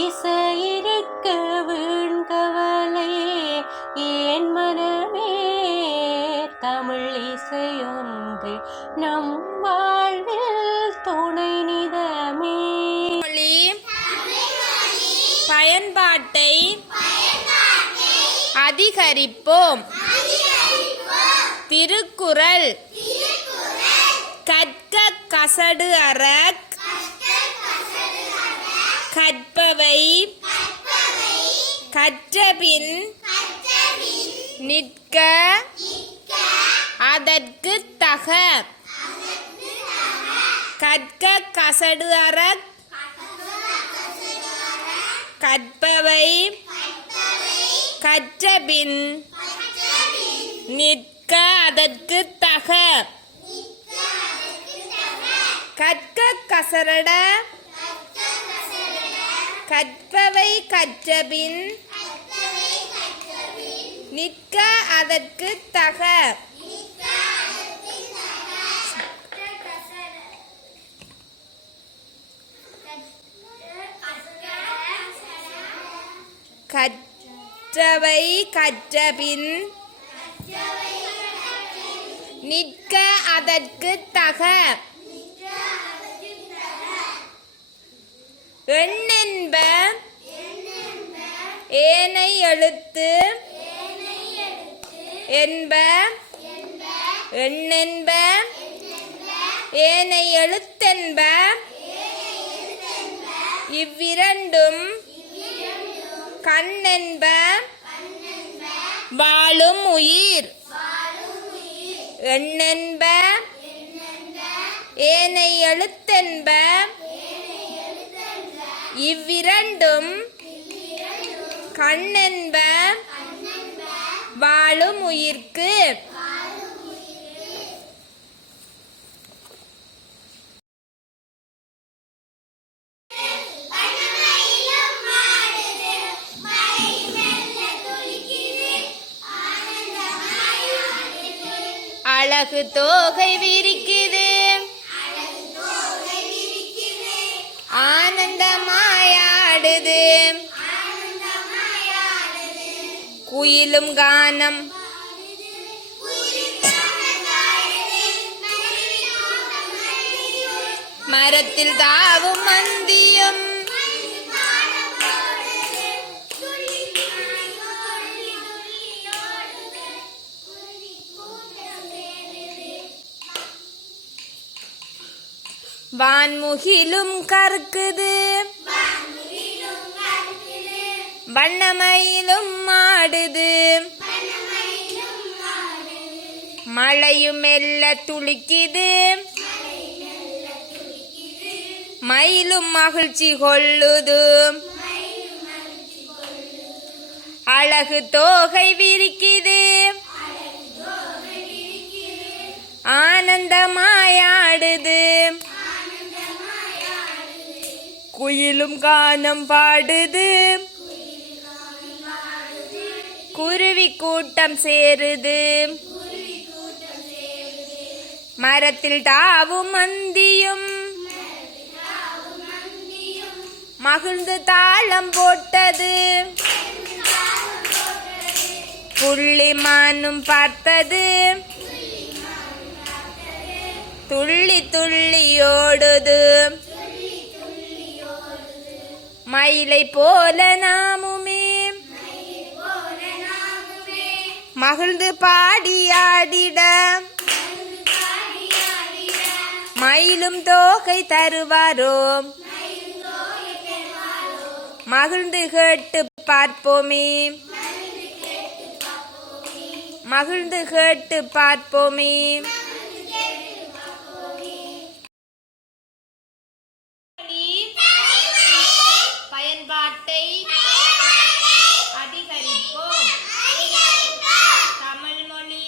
இசையிருக்க வீண்கவலை ஏன் மனமே தமிழ் இசையொன்று நம் வாழ்வில் துணை நிதமே. பயன்பாட்டை அதிகரிப்போம். திருக்குறள் கற்க கசடு அறக் கற்பவை கற்றபின் நிற்க அதற்கு தக. கற்க கசடு அறக் கற்பவை கற்றபின் நிற்க அதற்கு தக. கற்க கசரட கற்பவை கற்றபின் நிற்க அதற்கு தக. கற்றவை கற்றபின் நிற்க அதற்கு தக. எண்ணென்ப ஏனை எழுத்து என்ப எண்ணென்ப ஏனை எழுத்தென்ப இவ்விரண்டும் கண்ணென்ப வாழும் உயிர். எண்ணென்ப ஏனை எழுத்தென்ப இவ்விரண்டும் கண்ணென்ப வாழும் உயிர்க்கு. அழகு தோகை விரிக்குது ஆனந்தமாயாடுது குயிலும் கானம் மரத்தில் தாவும் மந்தியும் வான்முகிலும் கற்குது வண்ணமயிலும் ஆடுது மழையும் மெல்ல துளிக்குது மயிலும் மகிழ்ச்சி கொள்ளுது. அழகு தோகை விரிக்குது ஆனந்தமாயாடுது குயிலும் கானம் பாடுது குருவி கூட்டம் சேருது மரத்தில் தாவும் மந்தியும் மகிழ்ந்து தாளம் போட்டது புள்ளி மானும் பார்த்தது துள்ளி துள்ளி ஓடுது மயிலை போல நாமுமே மகிழ்ந்து பாடியாடிட மயிலும் தோகை தருவாரோ மகிழ்ந்து கேட்டு பார்ப்போமே மகிழ்ந்து கேட்டு பார்ப்போமே. பயன்பாட்டை அதிகரிப்போம். தமிழ் மொழி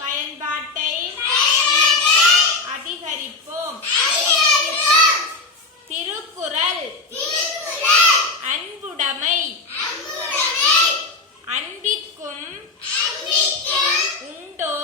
பயன்பாட்டை அதிகரிப்போம். திருக்குறள் அன்புடைமை அன்பிற்கும் உண்டோ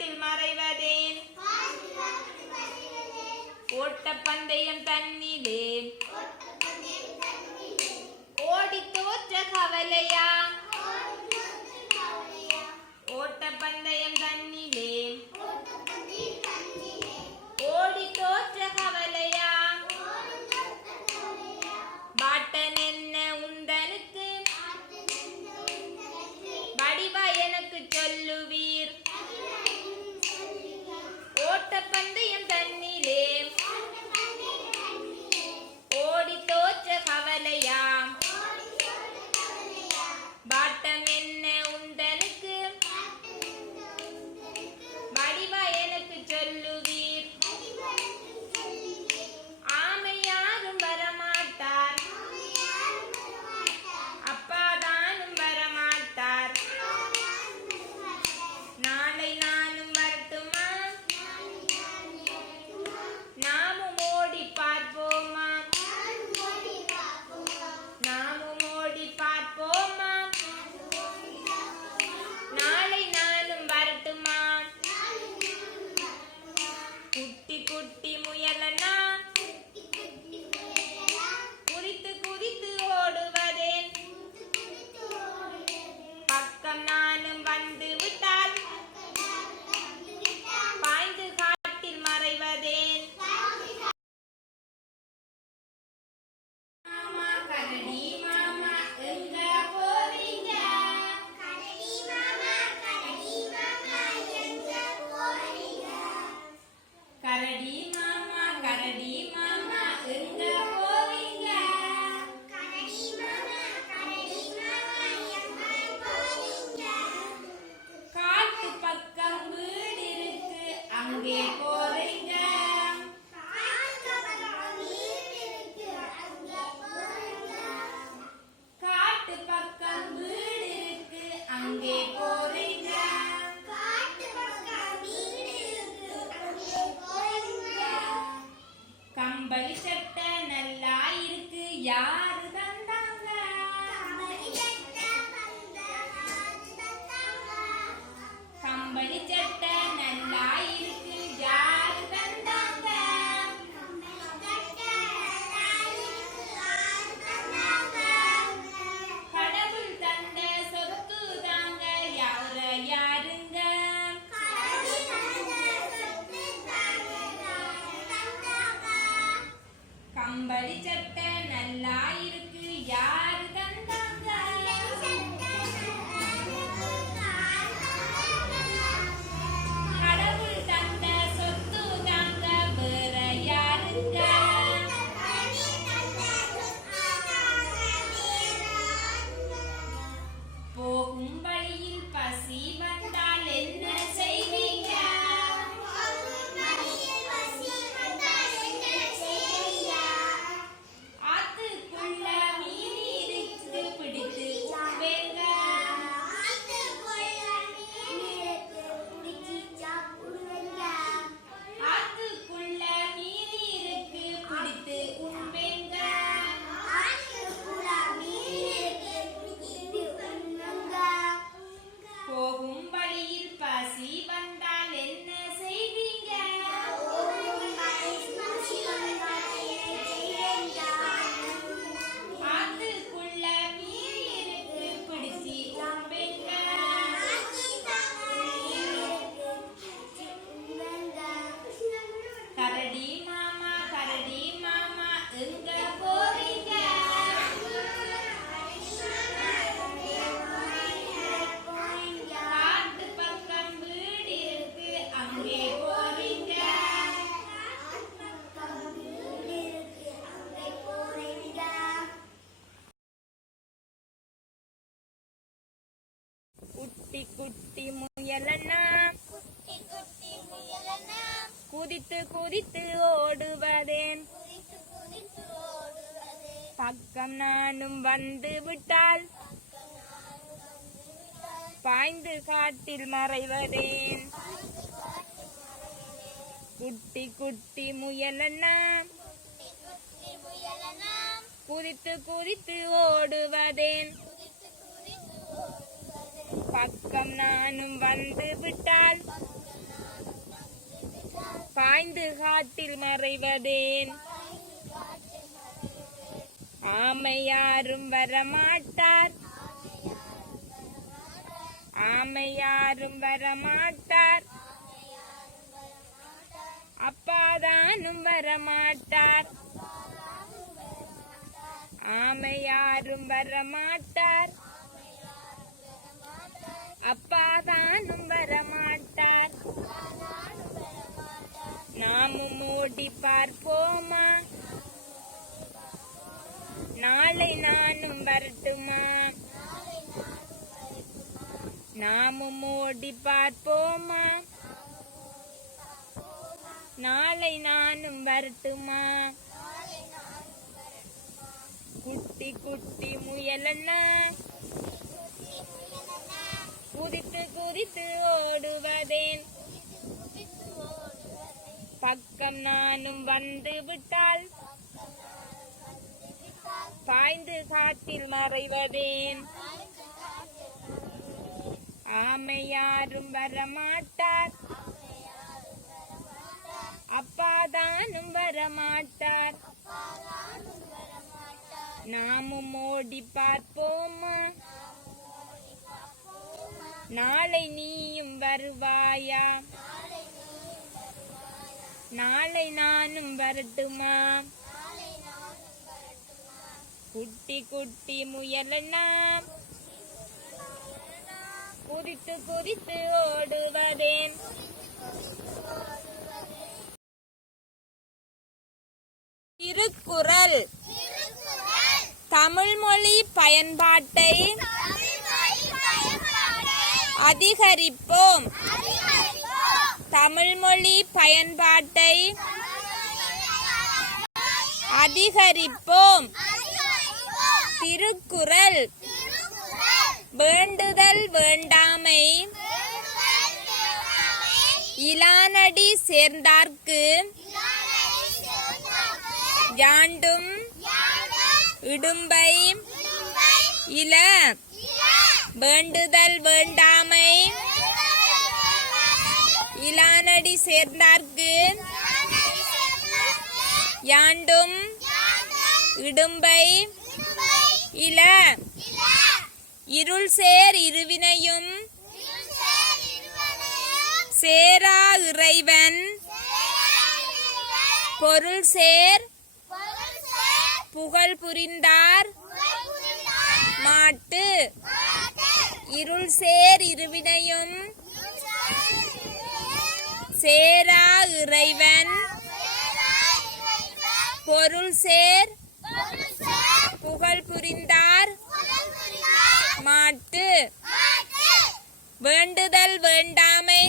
காட்டில் மறைவதேன் ஓட்டப்பந்தயம் தன்னிலே ஓடி தோற்ற கவலையா ஓட்டப்பந்தயம் தன்னிலே ஓடி தோற்ற கவலையா பாட்டன் என்ன உந்தனுக்கு வடிவா எனக்கு சொல்லுவீர் ஓட்டப்பந்தயம் தன்னிலே ஓடி தோற்ற கவலையா பாட்டம் என்ன உந்தனுக்கு வடிவா எனக்கு சொல்லுவீர் ஆமை யாரும் வரமாட்டார் அப்பாதானும் வரமாட்டார் நாளை நானும் வரட்டுமா நாமும் ஓடி பார்ப்போமா நாமும் ஓடி பார்ப்போமா நாளை நானும் வரட்டுமா குட்டி குட்டி முயலனா குதித்து குதித்து ஓடுவதேன் பக்கம் நானும் வந்து விட்டால் பாய்ந்து காட்டில் மறைவதேன் மாமா கரடி மாமா எங்க போறீங்க கரடி மாமா எங்க போறீங்க காட்டு பக்கம் வீடு இருக்கு அங்கே போறீங்க காட்டு பக்கம் வீடு இருக்கு அங்கே போறீங்க கம்பளி சட்டை நல்லா இருக்கு யாரு தந்தாங்க கம்பளி சட்டை நல்லா இருக்கு யாரு தந்தாங்க கடவுள் தந்த சொத்து தாங்க யாருங்க கம்பளி சட்டை நல்லா இருக்கு யாரு தந்தாங்க கடவுள் தந்த சொத்து தாங்க வேற யாருங்க போகும் வழியில் பசி வந்தால் என்ன செய்வீங்க ஆத்துக்குள்ள மீன் இருக்கு பிடித்து உண்பேங்க ஆத்துக்குள்ள மீன் இருக்கு பிடித்து உண்பேங்க போகும் வழியில் பசி வந்தால் என்ன செய்வீங்க ஆத்துக்குள்ள மீன் இருக்கு பிடிச்சி உண்பேங்க கரடி மாமா எங்க போறீங்க காட்டு பக்கம் வீடு இருக்கு அங்கே போறீங்க குட்டி குட்டி முயலனா குதித்து குதித்து ஓடுவதேன் பக்கம் நானும் வந்து விட்டால் பாய்ந்து காட்டில் மறைவதேன் குட்டி குட்டி முயலனா குதித்து குதித்து ஓடுவதேன் பக்கம் நானும் வந்து விட்டால் பாய்ந்து காட்டில் மறைவதேன் ஆமை யாரும் வரமாட்டார் ஆமை யாரும் வரமாட்டார் அப்பாதானும் வரமாட்டார் ஆமை யாரும் வரமாட்டார் அப்பாதானும் வரமாட்டார் நாமும் ஓடி பார்ப்போமா நாளை நானும் வரட்டுமா நாமும் ஓடி பார்ப்போமா நாளை நானும் வரட்டுமா குட்டி குட்டி முயலன்னா குதித்து குதித்து ஓடுவதேன் பக்கம் நானும் வந்து விட்டால் பாய்ந்து காட்டில் மறைவதேன் ஆமை யாரும் வரமாட்டார் அப்பாதானும் வரமாட்டார் நாமும் ஓடி பார்ப்போமா நாளை நீயும் வருவாயா நாளை நானும் வரட்டுமா குட்டி குட்டி முயலனா குதித்து குதித்து ஓடுவதேன் திருக்குறள் தமிழ் மொழி பயன்பாட்டை அதிகரிப்போம் தமிழ் மொழி பயன்பாட்டை அதிகரிப்போம் திருக்குறள் வேண்டுதல் வேண்டாமை இலானடி சேர்ந்தார்க்கு யாண்டும் இடும்பை இல வேண்டுதல் வேண்டாமை இலானடி சேர்ந்தார்க்கு யாண்டும் இடும்பை இல இருள் சேர் இருவினையும் சேரா இறைவன் பொருள் சேர் புகழ் புரிந்தார் மாட்டு இருள் சேர் இருவினையும் சேரா இறைவன் பொருள் சேர் புகழ் புரிந்தார் மாட்டு வேண்டுதல் வேண்டாமை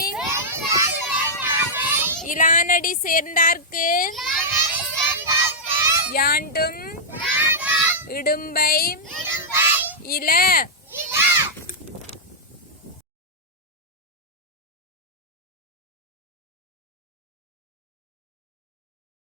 இலானடி சேர்ந்தார்க்கு யாண்டும் இடும்பை இல